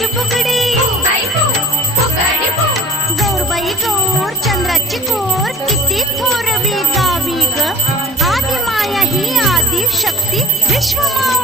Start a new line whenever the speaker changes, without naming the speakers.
चंद्राची फुगडी चंद्राची किती आदि माया ही आदि शक्ती विश्वमा